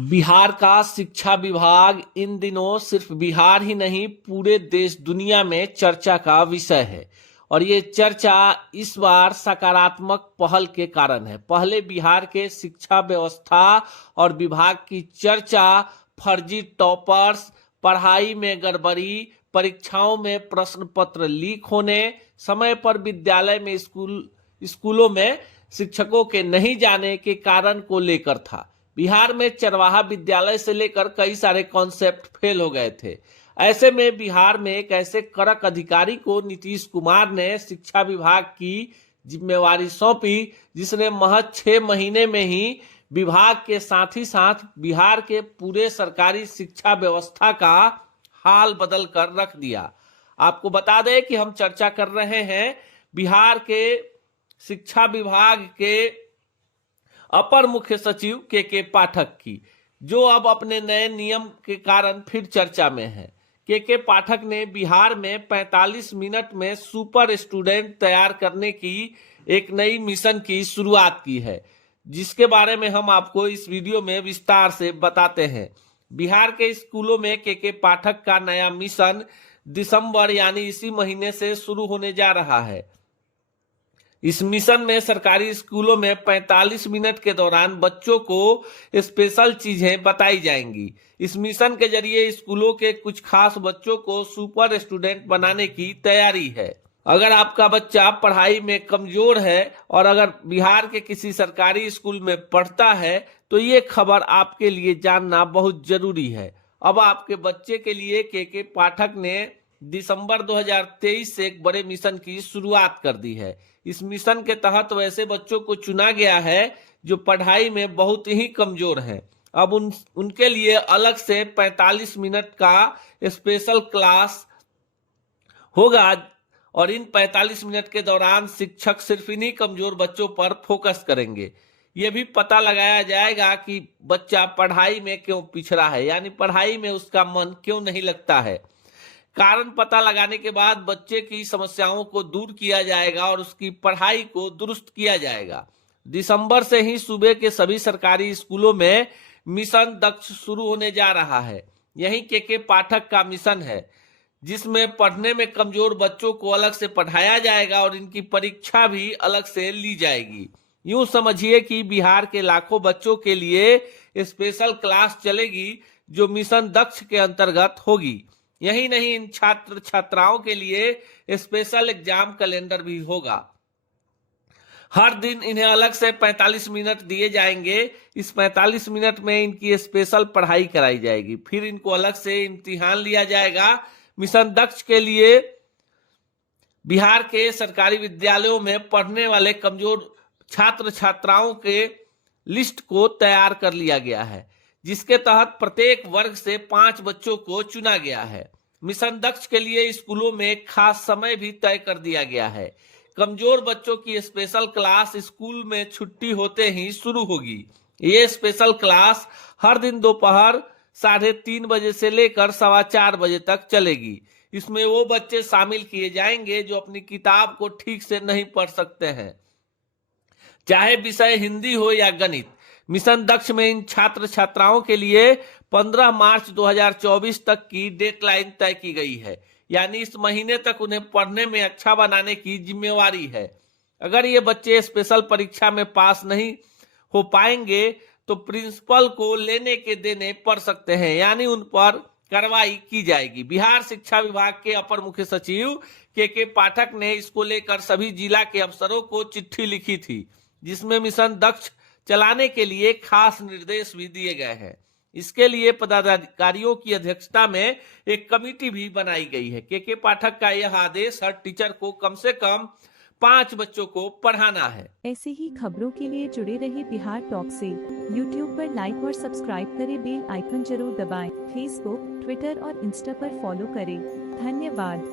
बिहार का शिक्षा विभाग इन दिनों सिर्फ बिहार ही नहीं पूरे देश दुनिया में चर्चा का विषय है। और ये चर्चा इस बार सकारात्मक पहल के कारण है। पहले बिहार के शिक्षा व्यवस्था और विभाग की चर्चा फर्जी टॉपर्स, पढ़ाई में गड़बड़ी, परीक्षाओं में प्रश्न पत्र लीक होने, समय पर विद्यालय में स्कूलों में शिक्षकों के नहीं जाने के कारण को लेकर था। बिहार में चरवाहा विद्यालय से लेकर कई सारे कॉन्सेप्ट फेल हो गए थे। ऐसे में बिहार में एक ऐसे कड़क अधिकारी को नीतीश कुमार ने शिक्षा विभाग की जिम्मेवारी सौंपी, जिसने महज 6 महीने में ही विभाग के साथ ही साथ बिहार के पूरे सरकारी शिक्षा व्यवस्था का हाल बदल कर रख दिया। आपको बता दें कि हम चर्चा कर रहे हैं बिहार के शिक्षा विभाग के अपर मुख्य सचिव के पाठक की, जो अब अपने नए नियम के कारण फिर चर्चा में है। के पाठक ने बिहार में 45 मिनट में सुपर स्टूडेंट तैयार करने की एक नई मिशन की शुरुआत की है, जिसके बारे में हम आपको इस वीडियो में विस्तार से बताते हैं। बिहार के स्कूलों में के पाठक का नया मिशन दिसंबर यानी इसी महीने से शुरू होने जा रहा है। इस मिशन में सरकारी स्कूलों में 45 मिनट के दौरान बच्चों को स्पेशल चीजें बताई जाएंगी। इस मिशन के जरिए स्कूलों के कुछ खास बच्चों को सुपर स्टूडेंट बनाने की तैयारी है। अगर आपका बच्चा पढ़ाई में कमजोर है और अगर बिहार के किसी सरकारी स्कूल में पढ़ता है तो ये खबर आपके लिए जानना बहुत जरूरी है। अब आपके बच्चे के लिए के पाठक ने दिसंबर 2023 से एक बड़े मिशन की शुरुआत कर दी है। इस मिशन के तहत वैसे बच्चों को चुना गया है जो पढ़ाई में बहुत ही कमजोर हैं। अब उनके लिए अलग से 45 मिनट का स्पेशल क्लास होगा और इन 45 मिनट के दौरान शिक्षक सिर्फ इन्हीं कमजोर बच्चों पर फोकस करेंगे। ये भी पता लगाया जाएगा कि बच्चा पढ़ाई में क्यों पिछड़ा है, यानी पढ़ाई में उसका मन क्यों नहीं लगता है। कारण पता लगाने के बाद बच्चे की समस्याओं को दूर किया जाएगा और उसकी पढ़ाई को दुरुस्त किया जाएगा। दिसंबर से ही सूबे के सभी सरकारी स्कूलों में मिशन दक्ष शुरू होने जा रहा है। यही के पाठक का मिशन है, जिसमें पढ़ने में कमजोर बच्चों को अलग से पढ़ाया जाएगा और इनकी परीक्षा भी अलग से ली जाएगी। यूं समझिए कि बिहार के लाखों बच्चों के लिए स्पेशल क्लास चलेगी, जो मिशन दक्ष के अंतर्गत होगी। यही नहीं, इन छात्र छात्राओं के लिए स्पेशल एग्जाम कैलेंडर भी होगा। हर दिन इन्हें अलग से 45 मिनट दिए जाएंगे। इस 45 मिनट में इनकी स्पेशल पढ़ाई कराई जाएगी, फिर इनको अलग से इम्तिहान लिया जाएगा। मिशन दक्ष के लिए बिहार के सरकारी विद्यालयों में पढ़ने वाले कमजोर छात्र छात्राओं के लिस्ट को तैयार कर लिया गया है, जिसके तहत प्रत्येक वर्ग से 5 बच्चों को चुना गया है। मिशन दक्ष के लिए स्कूलों में एक खास समय भी तय कर दिया गया है। कमजोर बच्चों की स्पेशल क्लास स्कूल में छुट्टी होते ही शुरू होगी। ये स्पेशल क्लास हर दिन दोपहर 3:30 बजे से लेकर 4:15 बजे तक चलेगी। इसमें वो बच्चे शामिल किए जाएंगे जो अपनी किताब को ठीक से नहीं पढ़ सकते हैं, चाहे विषय हिंदी हो या गणित। मिशन दक्ष में इन छात्र छात्राओं के लिए 15 मार्च 2024 तक की डेडलाइन तय की गई है, यानी इस महीने तक उन्हें पढ़ने में अच्छा बनाने की जिम्मेवारी है। अगर ये बच्चे स्पेशल परीक्षा में पास नहीं हो पाएंगे तो प्रिंसिपल को लेने के देने पड़ सकते हैं, यानी उन पर कार्रवाई की जाएगी। बिहार शिक्षा विभाग के अपर मुख्य सचिव के पाठक ने इसको लेकर सभी जिला के अफसरों को चिट्ठी लिखी थी, जिसमें मिशन दक्ष चलाने के लिए खास निर्देश भी दिए गए हैं। इसके लिए पदाधिकारियों की अध्यक्षता में एक कमेटी भी बनाई गई है। के पाठक का यह आदेश हर टीचर को कम से कम 5 बच्चों को पढ़ाना है। ऐसी ही खबरों के लिए जुड़े रहिए बिहार टॉक से। यूट्यूब पर लाइक और सब्सक्राइब करें, बेल आइकन जरूर दबाएं। फेसबुक, ट्विटर और इंस्टा पर फॉलो करें। धन्यवाद।